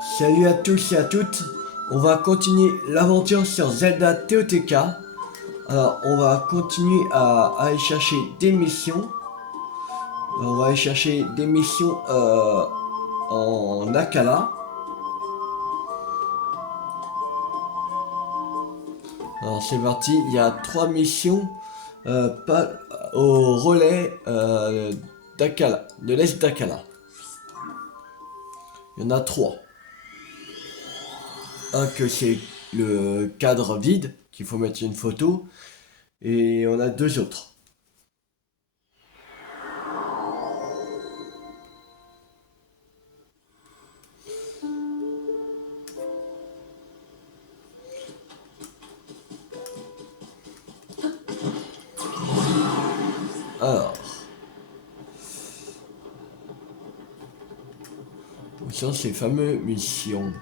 Salut à tous et à toutes, on va continuer l'aventure sur Zelda TOTK. Alors on va continuer à aller chercher des missions. On va aller chercher des missions en Akala. Alors c'est parti, il y a 3 missions pas, au relais d'Akala, de l'Est d'Akala. Il y en a 3. Un que c'est le cadre vide, qu'il faut mettre une photo. Et on a 2 autres. Alors, où sont ces fameuses missions?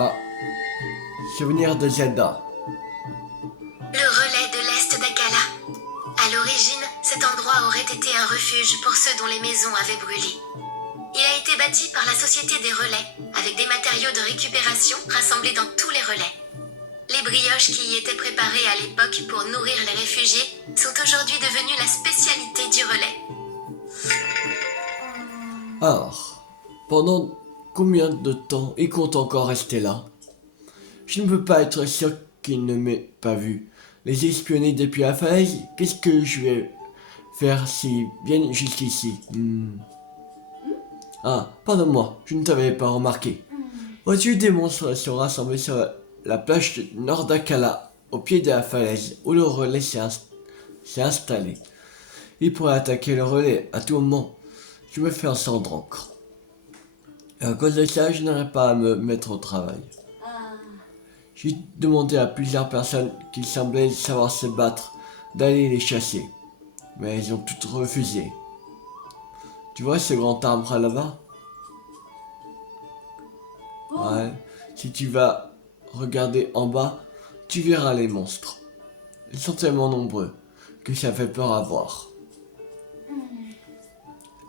Ah, souvenir de Zelda. Le relais de l'Est d'Akala. À l'origine, cet endroit aurait été un refuge pour ceux dont les maisons avaient brûlé. Il a été bâti par la Société des Relais, avec des matériaux de récupération rassemblés dans tous les relais. Les brioches qui y étaient préparées à l'époque pour nourrir les réfugiés sont aujourd'hui devenues la spécialité du relais. Alors, pendant combien de temps il compte encore rester là? Je ne peux pas être sûr qu'il ne m'ait pas vu. Les espionner depuis la falaise, qu'est-ce que je vais faire s'ils viennent jusqu'ici? Ah, pardonne-moi, je ne t'avais pas remarqué. Vois-tu des monstres sont rassemblés sur la plage nord d'Akala, au pied de la falaise, où le relais s'est installé. Ils pourraient attaquer le relais à tout moment. Je me fais en sang d'encre. Et à cause de ça, je n'arrive pas à me mettre au travail. J'ai demandé à plusieurs personnes qui semblaient savoir se battre d'aller les chasser, mais elles ont toutes refusé. Tu vois ce grand arbre là-bas? Ouais. Si tu vas regarder en bas, tu verras les monstres. Ils sont tellement nombreux que ça fait peur à voir.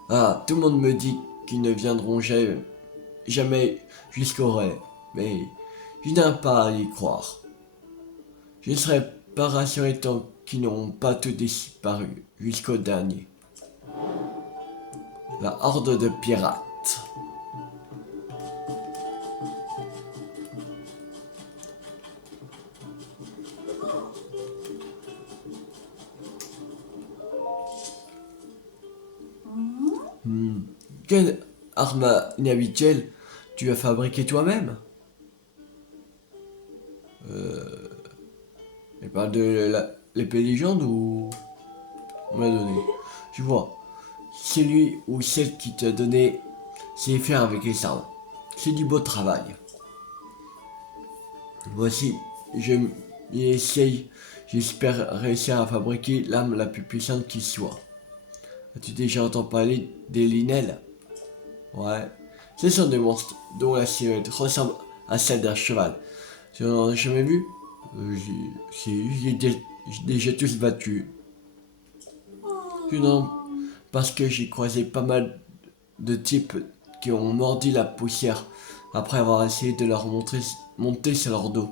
Ah, tout le monde me dit qu'ils ne viendront jamais jusqu'au relais, mais je n'arrive pas à y croire. Je ne serais pas rassuré tant qu'ils n'auront pas tous disparu jusqu'au dernier. La horde de pirates. Quelle arme inhabituelle tu as fabriquée toi-même? Elle parle de l'épée légende ou on m'a donné? Tu vois, celui ou celle qui t'a donné sait faire avec les armes. C'est du beau travail. Voici, je m'y essaye. J'espère réussir à fabriquer l'arme la plus puissante qui soit. As-tu déjà entendu parler des linelles? Ouais. Ce sont des monstres dont la silhouette ressemble à celle d'un cheval. Tu n'en as jamais vu? J'ai déjà tous battu. Non, parce que j'ai croisé pas mal de types qui ont mordu la poussière après avoir essayé de leur monter sur leur dos.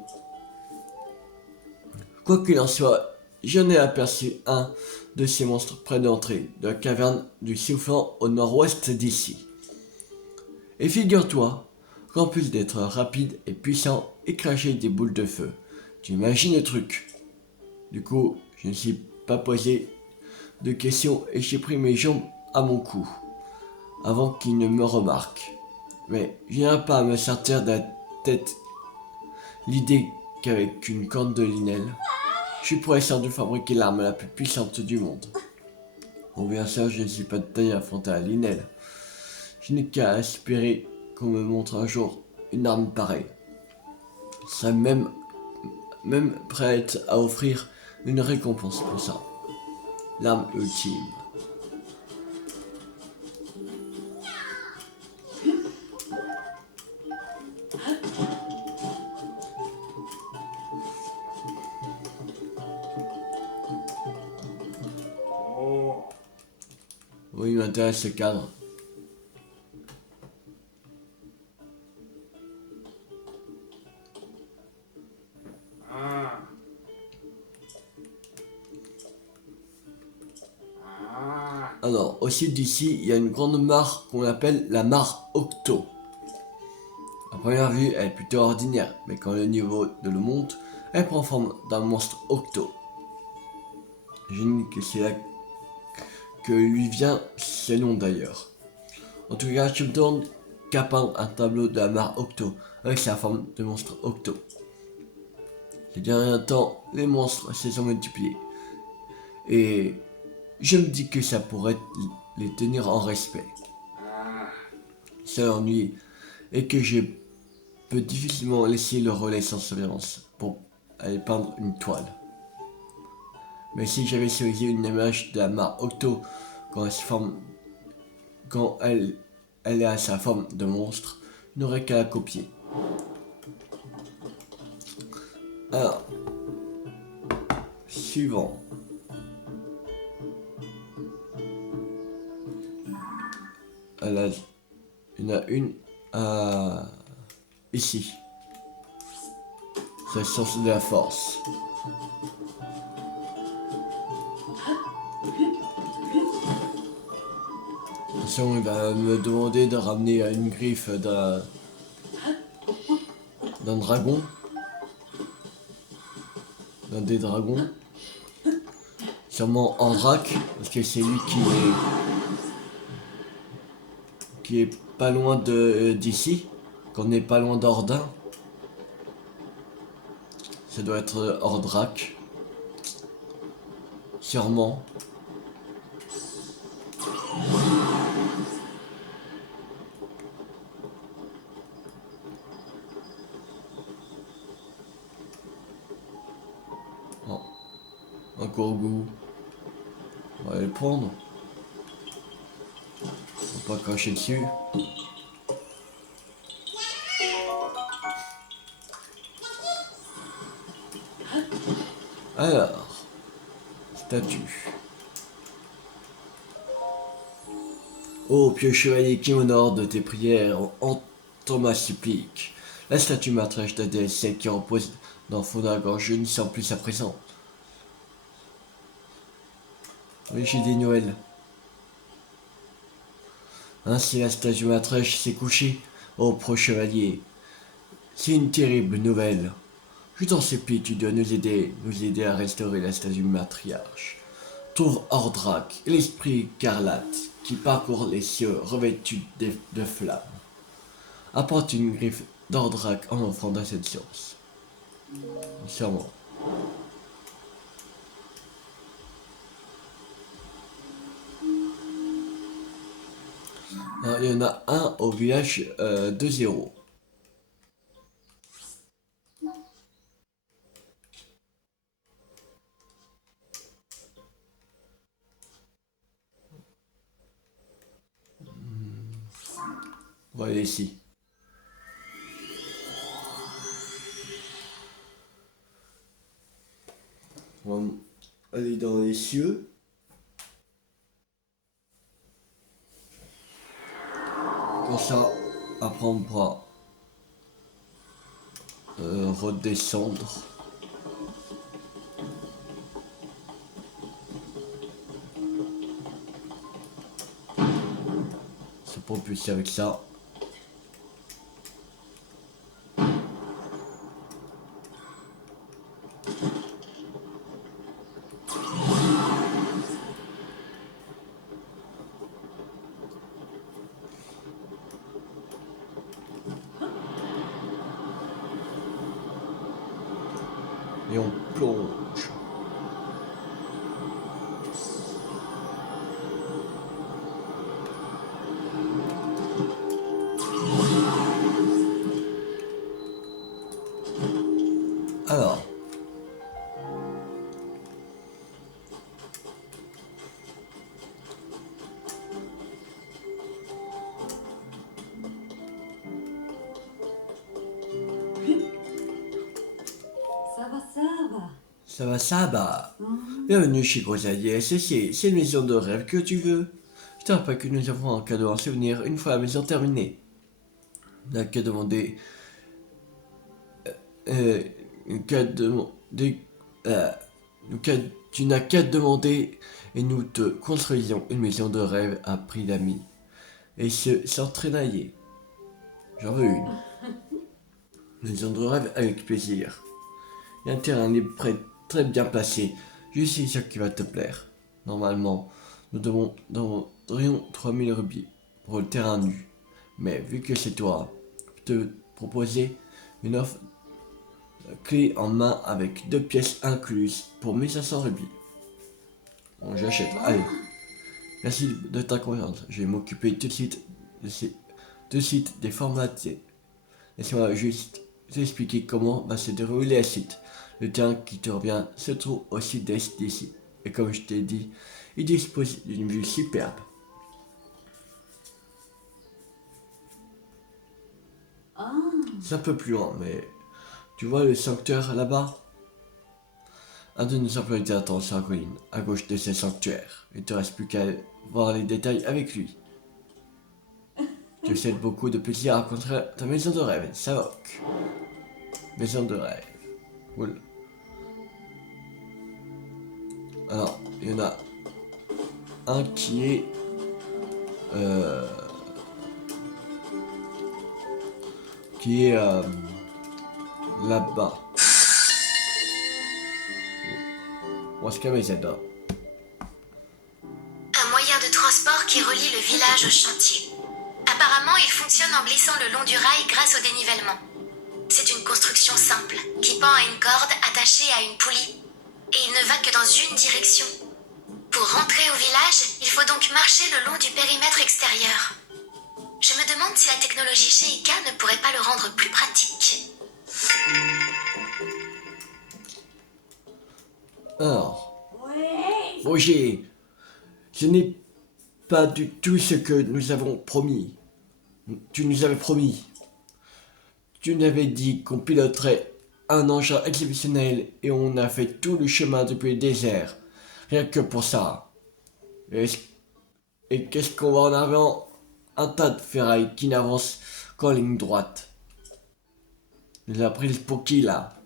Quoi qu'il en soit, j'en ai aperçu un de ces monstres près d'entrée de la caverne du Soufflant au nord-ouest d'ici. Et figure-toi qu'en plus d'être rapide et puissant et cracher des boules de feu, tu imagines le truc. Du coup, je ne me suis pas posé de questions et j'ai pris mes jambes à mon cou avant qu'il ne me remarque. Mais je n'arrive pas à me sortir de la tête l'idée qu'avec une corne de linelle, je pourrais sans doute fabriquer l'arme la plus puissante du monde. Bon, bien sûr, je ne suis pas de taille à affronter la linelle. Je n'ai qu'à espérer qu'on me montre un jour une arme pareille. Je serais même prête à offrir une récompense pour ça. L'arme ultime. Oui, il m'intéresse ce cadre. Alors, au sud d'ici, il y a une grande mare qu'on appelle la mare Octo. À première vue, elle est plutôt ordinaire, mais quand le niveau de l'eau monte, elle prend forme d'un monstre Octo. Je dis que c'est là que lui vient ce nom d'ailleurs. En tout cas, je me demande qu'à peindre un tableau de la mare Octo avec sa forme de monstre Octo. Ces derniers temps, les monstres se sont multipliés. Et je me dis que ça pourrait les tenir en respect. Seul ennui est que je peux difficilement laisser le relais sans surveillance pour aller peindre une toile. Mais si j'avais choisi une image de la mare Octo quand elle est à sa forme de monstre, je n'aurais qu'à la copier. Alors, suivant. Il y en a une ici. C'est la source de la force. Attention, il va me demander de ramener une griffe d'un dragon. D'un des dragons. Sûrement Andrak, parce que c'est lui qui est pas loin d'ici. Qu'on n'est pas loin d'Ordin. Ça doit être Ordrak. Sûrement. Oh. Un gourgou. On va aller le prendre. Faut pas cracher dessus. Alors, statue. Ô pieux chevalier qui honore de tes prières, entends ma supplique. La statue matrèche d'Adèle, celle qui repose dans le fond de la gorge, je n'y sens plus sa présence. Oui, j'ai des Noëls. Ainsi la statue matrèche s'est couchée, ô pro chevalier. C'est une terrible nouvelle. Je t'en supplie, tu dois nous aider à restaurer la statue matriarche. Trouve Ordrak, l'esprit écarlate, qui parcourt les cieux revêtus de flammes. Apporte une griffe d'Ordrak en offrant à cette source. Sûrement. Alors, il y en a un au village de 0. On va aller ici. On va aller dans les cieux. Comme ça, après on pourra redescendre. C'est propulsé avec ça. Et on plonge. Alors. Ça va. Bienvenue chez Grosaillé SSC, c'est une maison de rêve que tu veux. Je te rappelle que nous avons un cadeau en souvenir une fois la maison terminée. N'a qu'à demander... qu'à demander... tu n'as qu'à demander et nous te construisons une maison de rêve à prix d'amis. Et sans traînailler. J'en veux une. Maison de rêve avec plaisir. Il y a un terrain libre très bien placé. Je sais ce qui va te plaire. Normalement, nous demanderions 3000 rubis pour le terrain nu. Mais vu que c'est toi, je te proposer une offre clé en main avec 2 pièces incluses pour 1500 rubis. Bon, j'achète. Allez. Merci de ta confiance. Je vais m'occuper tout de suite des formalités. Laisse-moi juste t'expliquer comment va se dérouler le site. Le terrain qui te revient se trouve au sud-est d'ici. Et comme je t'ai dit, il dispose d'une vue superbe. C'est un peu plus loin, mais tu vois le sanctuaire là-bas? Un de nos employés attend sur la colline, à gauche de ce sanctuaire. Il ne te reste plus qu'à voir les détails avec lui. Je te souhaite beaucoup de plaisir à rencontrer ta maison de rêve, Savok. Maison de rêve. Cool. Alors, il y en a un qui est... là-bas. On va se calmer, là. Un moyen de transport qui relie le village au chantier. Apparemment, il fonctionne en glissant le long du rail grâce au dénivellement. C'est une construction simple, qui pend à une corde attachée à une poulie. Et il ne va que dans une direction. Pour rentrer au village, il faut donc marcher le long du périmètre extérieur. Je me demande si la technologie chez Ika ne pourrait pas le rendre plus pratique. Alors, Roger, ce n'est pas du tout ce que nous avons promis. Tu nous avais promis. Tu nous avais dit qu'on piloterait un engin exceptionnel et on a fait tout le chemin depuis le désert. Rien que pour ça. Et qu'est-ce qu'on va en avant? Un tas de ferraille qui n'avance qu'en ligne droite. Il a pris pour qui là?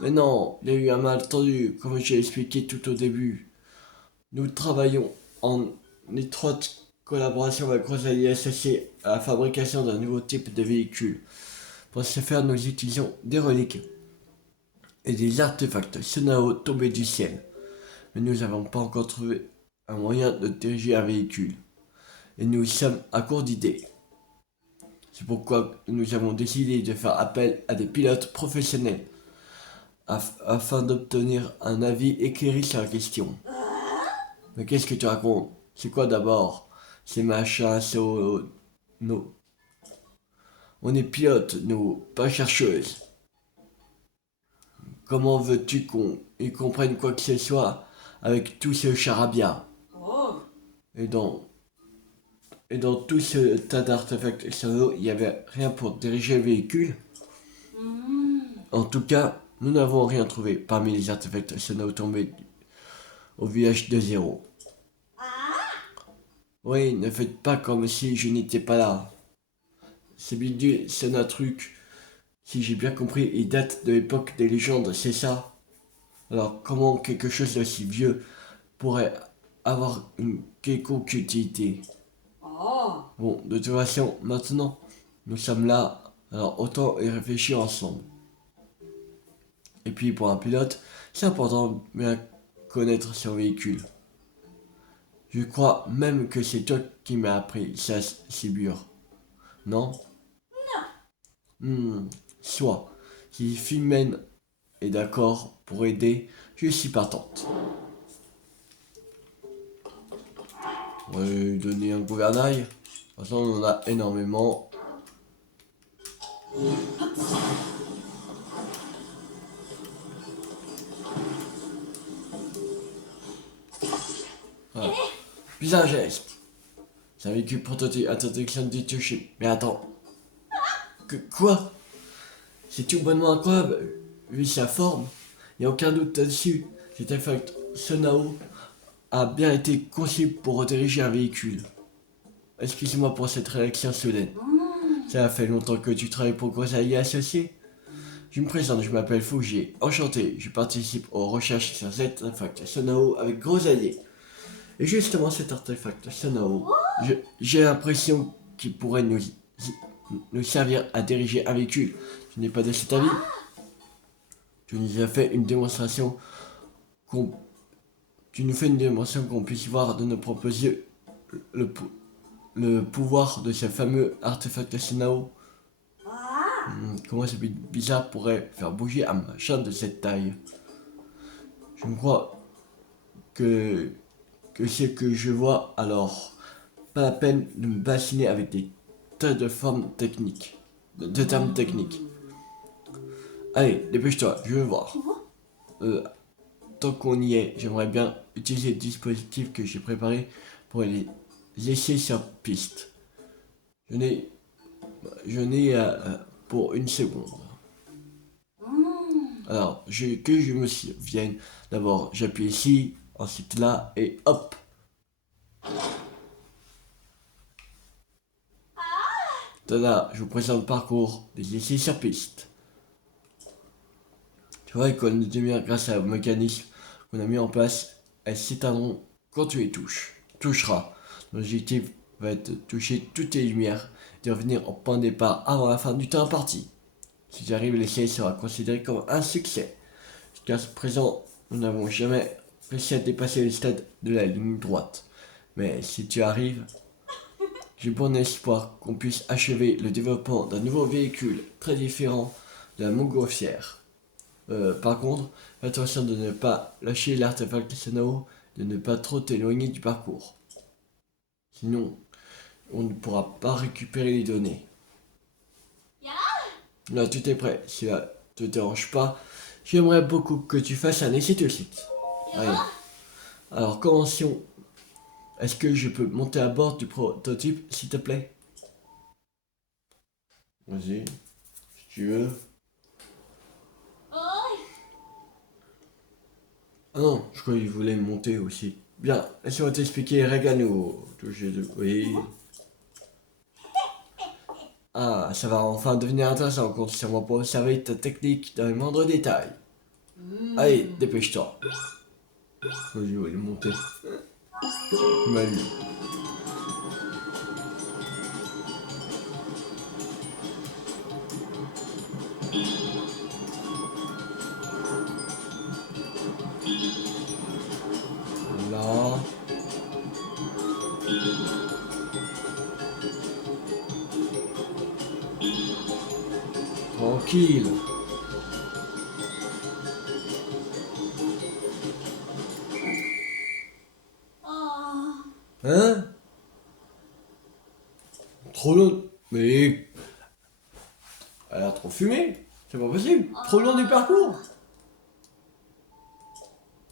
Mais non, il y a eu un malentendu, comme j'ai expliqué tout au début. Nous travaillons en étroite collaboration avec Rosalie associée à la fabrication d'un nouveau type de véhicule. Pour ce faire, nous utilisons des reliques et des artefacts Sonao tombés du ciel. Mais nous n'avons pas encore trouvé un moyen de diriger un véhicule. Et nous sommes à court d'idées. C'est pourquoi nous avons décidé de faire appel à des pilotes professionnels afin d'obtenir un avis éclairé sur la question. Mais qu'est-ce que tu racontes? C'est quoi d'abord ces machins no. On est pilote, nous, pas chercheuse. Comment veux-tu qu'on y comprenne quoi que ce soit avec tout ce charabia? Et dans tout ce tas d'artefacts cerveau, il n'y avait rien pour diriger le véhicule. En tout cas, nous n'avons rien trouvé parmi les artefacts sonaux tombés au village de zéro. Oui, ne faites pas comme si je n'étais pas là. C'est bidule, c'est un truc. Si j'ai bien compris, il date de l'époque des légendes, c'est ça? Alors comment quelque chose d'aussi vieux pourrait avoir une quelconque utilité? Bon, de toute façon, maintenant, nous sommes là, alors autant y réfléchir ensemble. Et puis pour un pilote, c'est important de bien connaître son véhicule. Je crois même que c'est toi qui m'as appris ça, Sibur. Non? Soit. Si Philmen est d'accord pour aider, je suis partante. On va lui donner un gouvernail. De toute façon, on en a énormément. Voilà. Puis un geste. C'est un véhicule prototype interdiction de toucher. Mais attends. Quoi? C'est tout bonnement incroyable. Vu sa forme, il n'y a aucun doute là-dessus. C'est un fait Sonao a bien été conçu pour rediriger un véhicule. Excusez-moi pour cette réaction soudaine. Ça fait longtemps que tu travailles pour Grosailles Associés. Je me présente, je m'appelle Fougier. Enchanté, je participe aux recherches sur cet artefact Sonao avec Grosailles. Et justement, cet artefact Sonao, j'ai l'impression qu'il pourrait nous servir à diriger un véhicule. Tu n'es pas de cet avis? Tu nous as fait une démonstration tu nous fais une démonstration qu'on puisse voir de nos propres yeux le pouvoir de ce fameux artefact Sonao. Comment ce but bizarre pourrait faire bouger un machin de cette taille? Je me crois que ce que je vois alors, pas la peine de me bassiner avec des tas de formes techniques, de termes techniques. Allez, dépêche-toi, je veux voir. Tant qu'on y est, j'aimerais bien utiliser le dispositif que j'ai préparé pour les essais sur piste. Je n'ai pour une seconde. Alors, que je me souvienne. D'abord, j'appuie ici, ensuite là, et hop. Tada, je vous présente le parcours des essais sur piste. Tu vois, école de demi-heure grâce au mécanisme qu'on a mis en place, elles s'éteindront quand tu les toucheras. L'objectif va être de toucher toutes les lumières et de revenir au point de départ avant la fin du temps imparti. Si tu arrives, l'essai sera considéré comme un succès. Jusqu'à ce présent, nous n'avons jamais réussi à dépasser le stade de la ligne droite. Mais si tu arrives, j'ai bon espoir qu'on puisse achever le développement d'un nouveau véhicule très différent de la montgolfière. Par contre, attention de ne pas lâcher l'artefact Sonao, de ne pas trop t'éloigner du parcours. Sinon, on ne pourra pas récupérer les données. Là, tout est prêt. Si ça te dérange pas, j'aimerais beaucoup que tu fasses un essai tout de suite. Allez. Alors, commençons. Est-ce que je peux monter à bord du prototype, s'il te plaît? Vas-y, si tu veux. Ah non, je crois qu'il voulait monter aussi. Bien, laisse-moi t'expliquer, régale-nous. Oui. Ah, ça va enfin devenir intéressant. Compte sur moi pour observer ta technique dans les moindres détails. Allez, dépêche-toi. Vas-y, on va le monter. Manu. Là. Tranquille. Hein? Trop long. Mais... Elle a trop fumé. C'est pas possible. Trop long du parcours.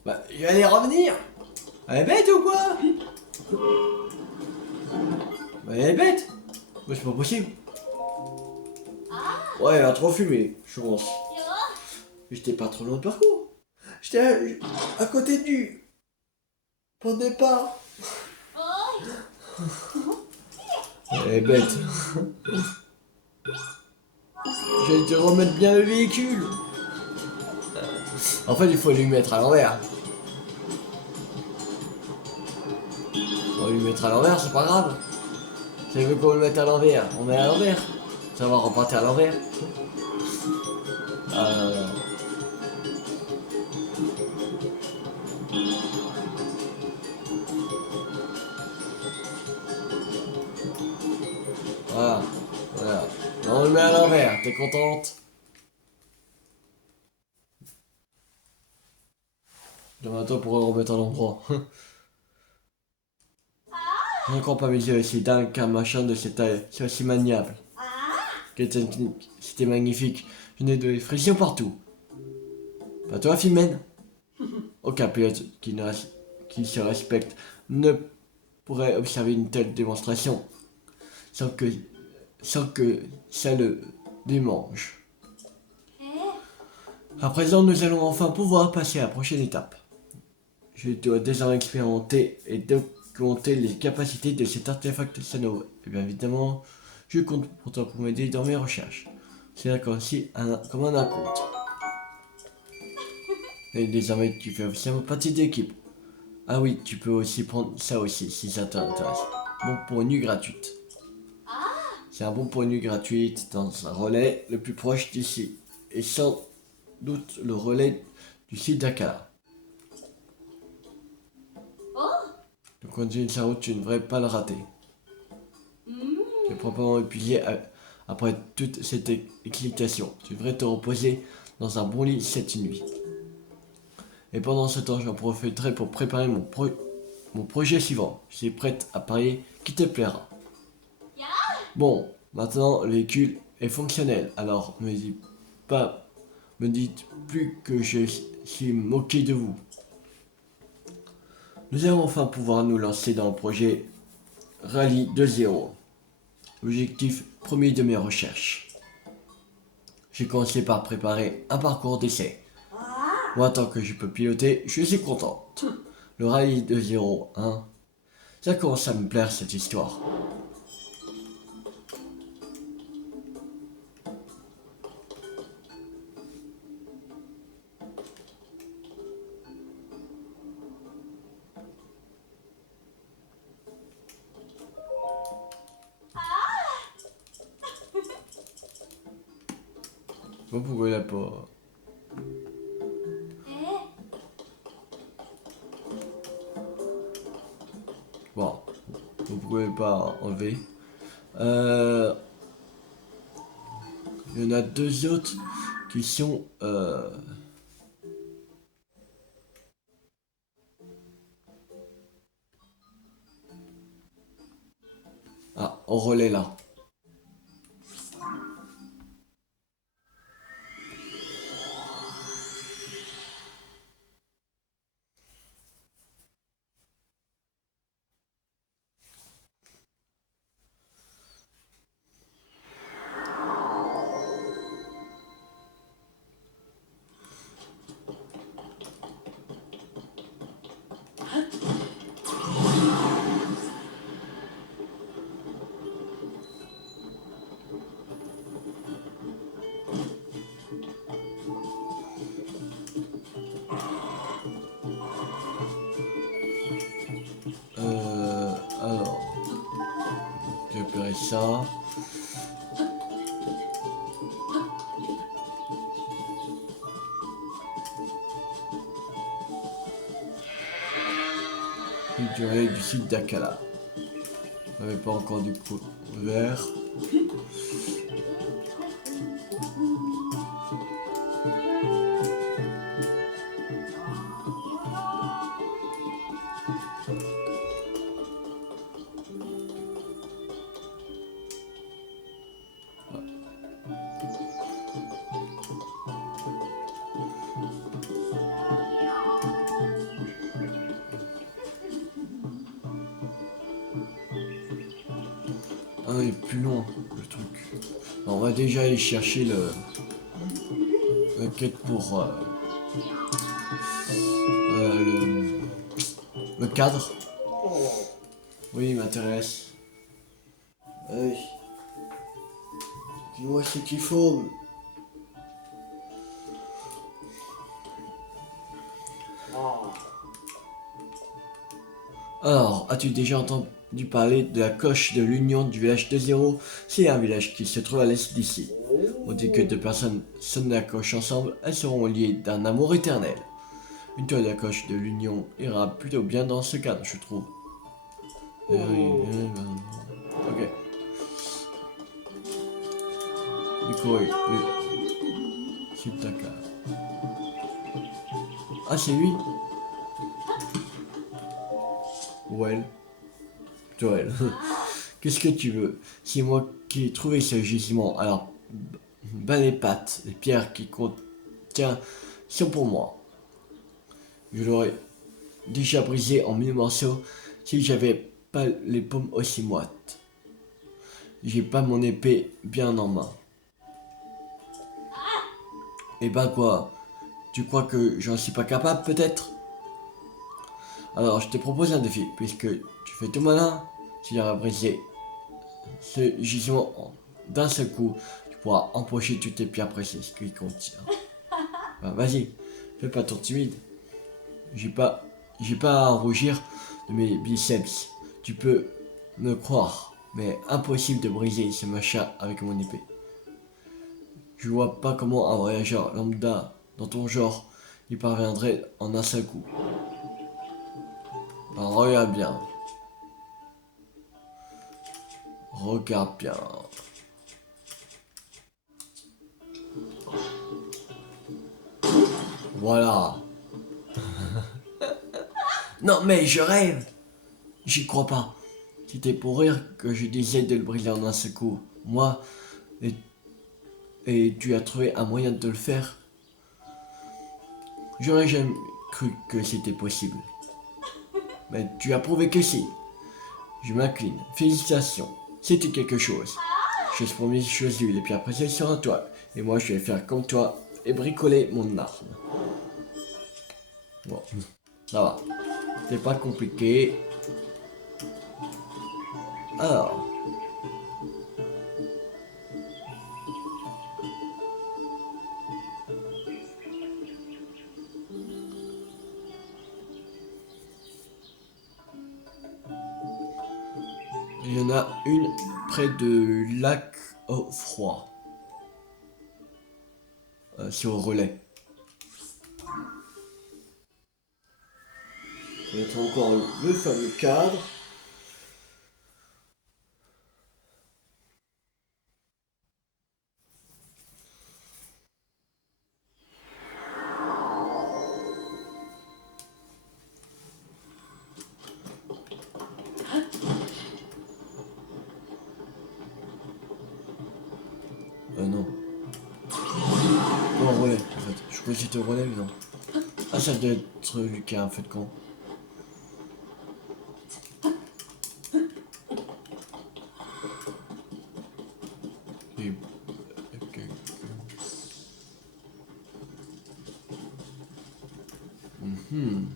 Bah, il va y revenir. Elle est bête ou quoi? Bah, elle est bête. Bah, c'est pas possible. Ouais, elle a trop fumé, je pense. Mais j'étais pas trop loin de parcours. J'étais à côté du point de départ. Elle est bête. J'ai dû remettre bien le véhicule. En fait, il faut lui mettre à l'envers. On va lui mettre à l'envers, c'est pas grave. Si elle veut qu'on le mette à l'envers, on met à l'envers. Ça va repartir à l'envers. Voilà, voilà. On le met à l'envers, t'es contente? Demande-toi pour le remettre à l'endroit. Je ne crois pas mes yeux, c'est dingue qu'un machin de cette taille soit si maniable. Quelle technique, c'était magnifique. Je n'ai de frictions partout. Pas toi, Philomène? Aucun pilote qui se respecte ne pourrait observer une telle démonstration sans que ça le démange. À présent, nous allons enfin pouvoir passer à la prochaine étape. Je dois désormais expérimenter et documenter les capacités de cet artefact Sanova. Et bien évidemment, je compte pour toi pour m'aider dans mes recherches. C'est aussi comme un acompte. Et désormais, tu fais officiellement partie de l'équipe. Ah oui, tu peux aussi prendre ça aussi, si ça t'intéresse. Bon pour une nuit gratuite. C'est un bon pour une nuit gratuite dans un relais le plus proche d'ici. Et sans doute le relais du site d'Akala. Donc continue sa route, tu ne devrais pas le rater. Tu es proprement épuisé après toute cette excitation. Tu devrais te reposer dans un bon lit cette nuit. Et pendant ce temps, j'en profiterai pour préparer mon projet suivant. Je suis prête à parier qui te plaira. Bon, maintenant le véhicule est fonctionnel, alors me dites plus que je suis moqué de vous. Nous allons enfin pouvoir nous lancer dans le projet Rallye 2.0. L'objectif premier de mes recherches. J'ai commencé par préparer un parcours d'essai. Moi, tant que je peux piloter, je suis contente. Le Rallye 2.0, hein. Ça commence à me plaire cette histoire. Bon, pourquoi il a pas... Bon, vous pouvez pas enlever. Il y en a deux autres qui sont... Ah, au relais là. Alors, récupérer ça. Durée du site d'Akala. On n'avait pas encore du coup vert. Ah, et plus loin, le truc. On va déjà aller chercher la quête pour le cadre. Oui, il m'intéresse. Oui. Dis-moi ce qu'il faut. Alors, as-tu déjà entendu parler de la coche de l'Union du village 2.0? C'est un village qui se trouve à l'est d'ici. On dit que deux personnes sonnent la coche ensemble, elles seront liées d'un amour éternel. Une toile de la coche de l'Union ira plutôt bien dans ce cadre, je trouve. Ok. Du coup, oui. Subtaka. Ah, c'est lui? Ouais. Joël. Qu'est-ce que tu veux? C'est moi qui ai trouvé ce gisement. Alors, ben les pattes, les pierres qui contiennent sont pour moi. Je l'aurais déjà brisé en 1000 morceaux si j'avais pas les paumes aussi moites. J'ai pas mon épée bien en main. Et ben quoi? Tu crois que j'en suis pas capable peut-être? Alors, je te propose un défi, puisque tu fais tout malin, tu iras briser ce gisement d'un seul coup. Tu pourras empocher toutes tes pierres précieuses qui contient. Vas-y, fais pas ton timide. J'ai pas, j'ai pas à rougir de mes biceps. Tu peux me croire, mais impossible de briser ce machin avec mon épée. Je vois pas comment un voyageur lambda dans ton genre y parviendrait en un seul coup. Regarde bien. Regarde bien. Voilà. Non mais je rêve. J'y crois pas. C'était pour rire que je disais de le briser en un seul coup. Moi, et, et tu as trouvé un moyen de le faire. J'aurais jamais cru que c'était possible. Mais tu as prouvé que si. Je m'incline. Félicitations. C'était quelque chose. Chose promise, chose due. Les pierres précieuses sur toi. Et moi, je vais faire comme toi et bricoler mon arme. Bon, ça va. C'est pas compliqué. Alors. Il y en a une près de lac au froid. Sur le relais. On va mettre encore le fameux cadre. Non. Non, relais, en fait. Je crois que c'était au relais, mais non. Ah, ça doit être lui qui a un feu de camp. Et... ok. Mhm.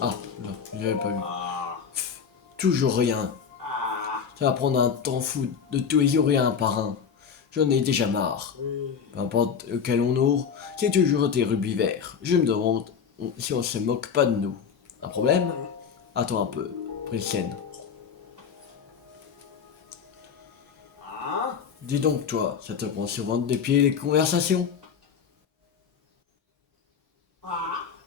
Ah, là, j'avais pas vu. Toujours rien. Ça va prendre un temps fou de tous les jours rien par un. J'en ai déjà marre. Peu importe lequel on ouvre, c'est toujours des rubis verts. Je me demande si on se moque pas de nous. Un problème? Attends un peu, Priscène. Dis donc toi, ça te prend souvent des pieds les conversations?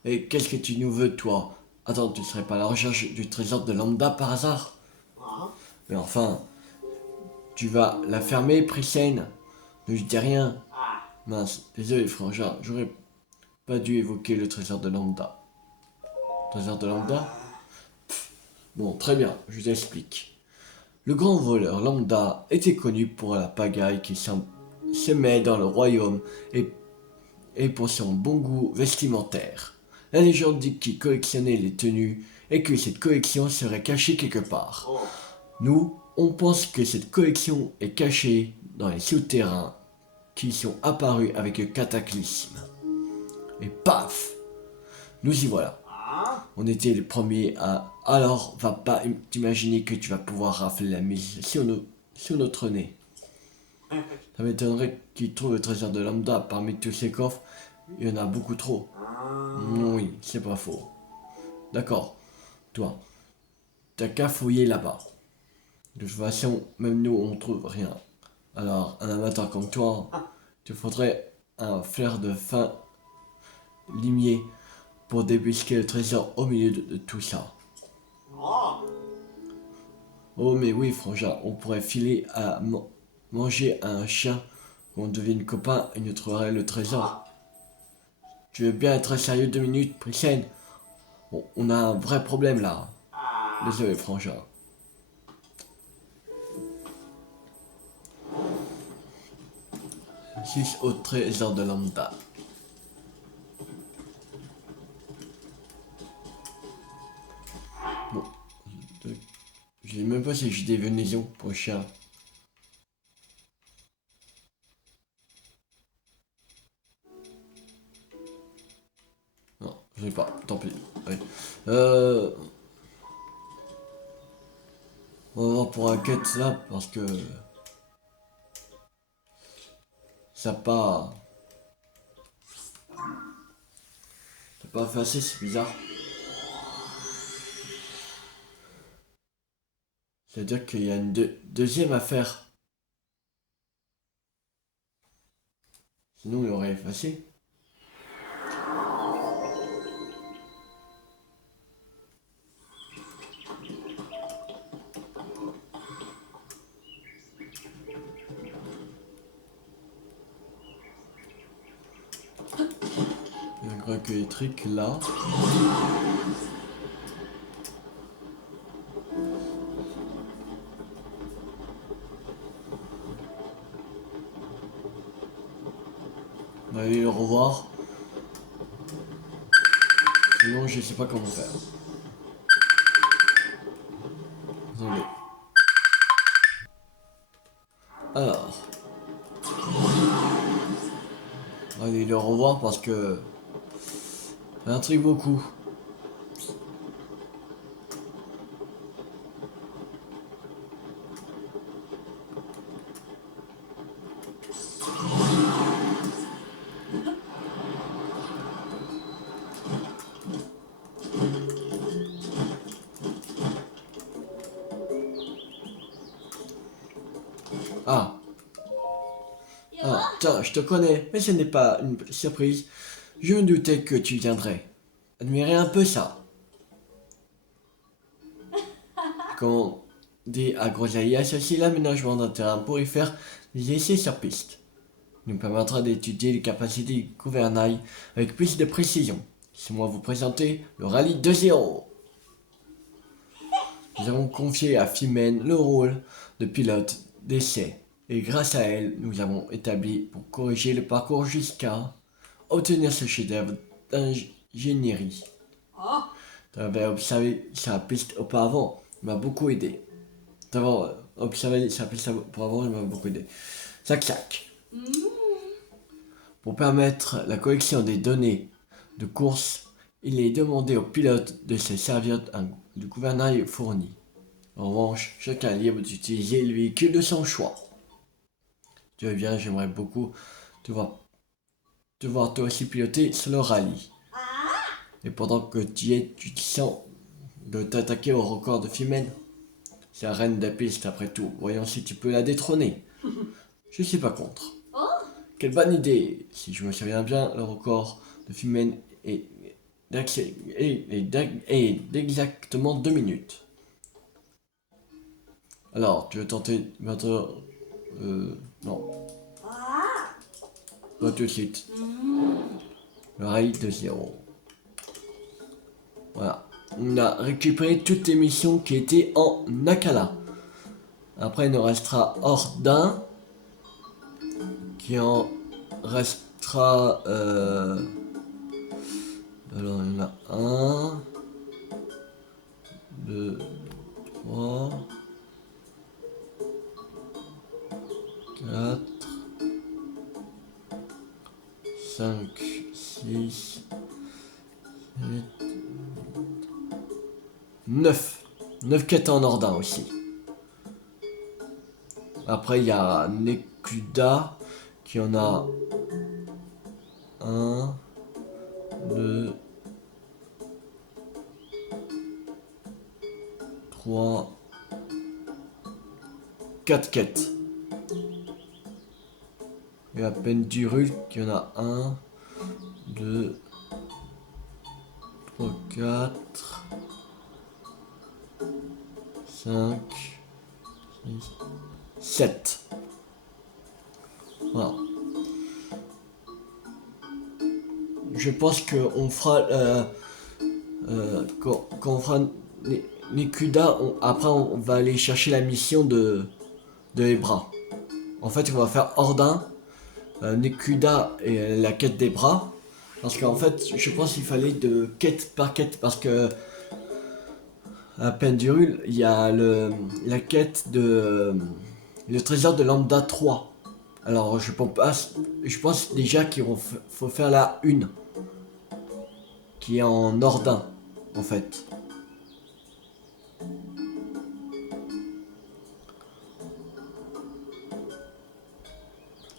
Et qu'est-ce que tu nous veux toi? Attends, tu serais pas à la recherche du trésor de Lambda par hasard? Mais enfin, tu vas la fermer, Priscène? Ne dis rien. Mince, désolé frangin, j'aurais pas dû évoquer le trésor de Lambda. Trésor de Lambda? Bon, très bien, je vous explique. Le grand voleur Lambda était connu pour la pagaille qui semait dans le royaume et pour son bon goût vestimentaire. La légende dit qu'il collectionnait les tenues et que cette collection serait cachée quelque part. Nous, on pense que cette collection est cachée dans les souterrains qui sont apparus avec le cataclysme. Et paf! Nous y voilà. On était les premiers à... Alors, va pas t'imaginer que tu vas pouvoir rafler la mise sur notre nez. Ça m'étonnerait qu'ils trouvent le trésor de Lambda parmi tous ces coffres. Il y en a beaucoup trop. Oui, c'est pas faux. D'accord. Toi, t'as qu'à fouiller là-bas. De toute façon, même nous, on trouve rien. Alors, un amateur comme toi, te faudrait un flair de fin limier pour débusquer le trésor au milieu de tout ça. Oh mais oui, frangin, on pourrait filer à manger à un chien, qu'on devienne copain et nous trouverait le trésor. Tu veux bien être sérieux 2 minutes, Priscène? On a un vrai problème là. Désolé, frangin. Six au trésor de Lambda. Bon, je sais même pas si j'ai des venaisons pour le chien. Je sais pas, tant pis. Allez. On va voir pour un quête là, parce que... Ça pas... C'est pas fait assez, c'est bizarre. C'est-à-dire qu'il y a une deuxième affaire. Sinon, il aurait effacé. Il y a un grec électrique là. On va aller le revoir. Sinon, je sais pas comment faire. Désolé. Alors. On va aller le revoir parce que... Ça intrigue beaucoup. Ah. Ah, tiens, je te connais, mais ce n'est pas une surprise. Je me doutais que tu viendrais. Admirez un peu ça. Comme dit à Grosailles, associe l'aménagement d'un terrain pour y faire des essais sur piste. Il nous permettra d'étudier les capacités du gouvernail avec plus de précision. Laissez-moi vous présenter le rallye 2-0. Nous avons confié à Phimène le rôle de pilote d'essai. Et grâce à elle, nous avons établi pour corriger le parcours jusqu'à obtenir ce chef-d'œuvre d'ingénierie. J'avais observé sa piste auparavant, il m'a beaucoup aidé. D'avoir observé sa piste auparavant, il m'a beaucoup aidé. Sac. Pour permettre la collection des données de course, il est demandé au pilote de se servir du gouvernail fourni. En revanche, chacun est libre d'utiliser le véhicule de son choix. Tu vois bien, j'aimerais beaucoup te voir toi aussi piloter sur le rallye. Et pendant que tu y es, tu te sens de t'attaquer au record de Phimène. C'est la reine des pistes après tout. Voyons si tu peux la détrôner. Je suis pas contre. Quelle bonne idée. Si je me souviens bien, le record de Phimène est d'exactement 2 minutes. Alors, tu veux tenter maintenant... non. Pas tout de suite. Le rallye 2-0. Voilà. On a récupéré toutes les missions qui étaient en Nakala. Après, il nous restera Ordin. Qui en restera... Alors, il y en a 1, 2, 3, 4, 5, 6, 7, 9. 9 quêtes en Ordin aussi. Après, il y a Nekuda qui en a 1, 2, 3, 4 quêtes. Et à peine du Rul qui en a 1, 2, 3, 4, 5, 6, 7. Voilà. Je pense qu'on fera quand on fera Nekuda, après on va aller chercher la mission de Ebra. En fait, on va faire Ordin, Nekuda et la quête des bras. Parce qu'en fait, je pense qu'il fallait de quête par quête. Parce que à Pendurul, il y a la quête de le trésor de Lambda 3. Alors je pense déjà qu'il faut faire la une. qui est en Ordin, en fait.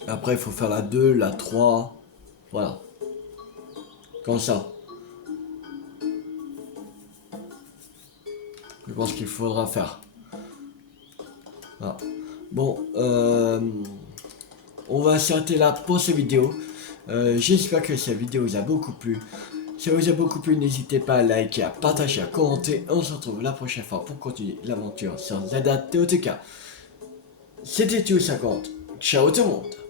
Après, il faut faire la 2, la 3, voilà. Comme ça. Je pense qu'il faudra faire. Voilà. Bon, on va s'arrêter là pour cette vidéo. J'espère que cette vidéo vous a beaucoup plu. Si ça vous a beaucoup plu, n'hésitez pas à liker, à partager, à commenter. On se retrouve la prochaine fois pour continuer l'aventure sur ZATOTK. C'était tout 50. Ciao tout le monde.